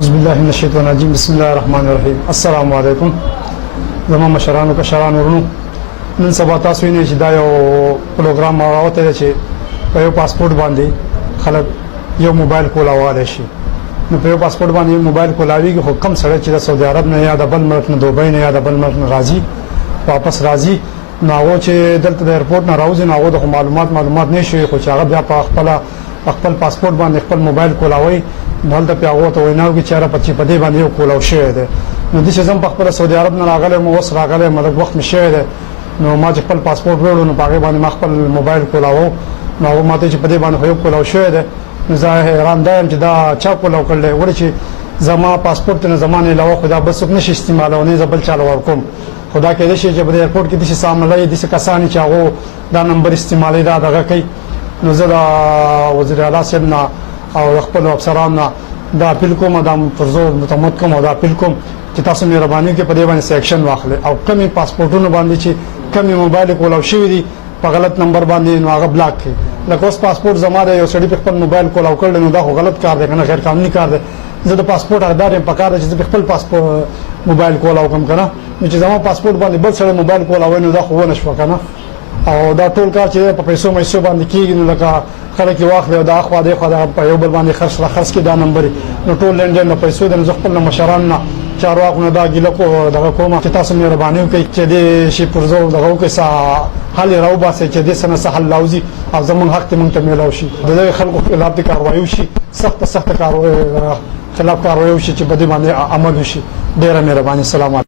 أعوذ بالله من الشیطان الرجیم بسم الله الرحمن الرحیم السلام علیکم زما مشرانو کشرانو ورونو نن سبا تاسو یې چې دا یو پروګرام راوته چې په یو پاسپورت باندې خلک یو موبایل کولاوالی شي نو په یو پاسپورت باندې یو موبایل کولاویږي خو کم سړی چې د سعودي عرب نه یا د بل ملک نه دوبۍ نه یا د بل ملک نه راځي واپس راځي نو هغه چې دلته د ایرپورټ نه راوځي نو هغه د معلومات نه شي خو چې هغه بیا په خپل پاسپورت باندې خپل موبایل کولاوي دلته په هغه ته ویناو کې چاره پچې په دې باندې یو کولاو شوی دی نو د شزم په خپل سعودي عرب نه راغلی مو اوس راغلی ملک وخت مشه دی نو ما چې خپل پاسپورت وروړو نو هغه باندې ما خپل موبایل کولاو نو هغه ماته چې په دې باندې یو کولاو شوی دی نو زه حیران یم چې دا چا کولاو کړل ولې چې زما پاسپورت نه زمانه علاوه خدا بس څوک نشي استعمالونه زبل چالو ورکوم خدا کې د شي چې په ایرپورټ کې د شي ساملای د شي کسانی چې هغه دا نمبر استعمالي دا دغه کوي نو زه دا وزیر اعلی صاحب نه او خپل افسران نه دا اپیل کوم دا فرزو متمد کوم دا اپیل کوم چې تاسو مهرباني کې په دې باندې سیکشن واخلئ او کمی پاسپورتونو باندې چې کمی موبایل کولاو شوی دي په غلط نمبر باندې نو هغه بلاک کړي لکه اوس پاسپورت زماره یو سړي په خپل موبایل کولاو کړل نو دا خو غلط کار دی کنه غیر قانوني کار دی زه د پاسپورت حقدار یم پکاره چې زه خپل پاسپورت موبایل کولاو کوم کنه نو چې زما پاسپورت باندې بل سره موبایل کولاو نو دا خو ونه شو کنه او دا ټول کار چې په پیسو مېسو باندې کیږي نو لکه خلک واخلي او دا خو دا په یو بل باندې خرڅ کې دا نمبر نو ټول لنډن له پیسو د خپل مشران نه چارواکو نه دا ګیله کو دغه کومه چې تاسو مهرباني وکړئ چې دې شي پرزو دغه کې سا حل راو باسي چې دې سره سهل لاوزي او زمون حق ته مونږ ته میلاو شي د خلکو خلاف د کاروایي شي سخت کاروایي خلاف کاروایي شي چې بده باندې عمل وشي ډیره مهرباني سلام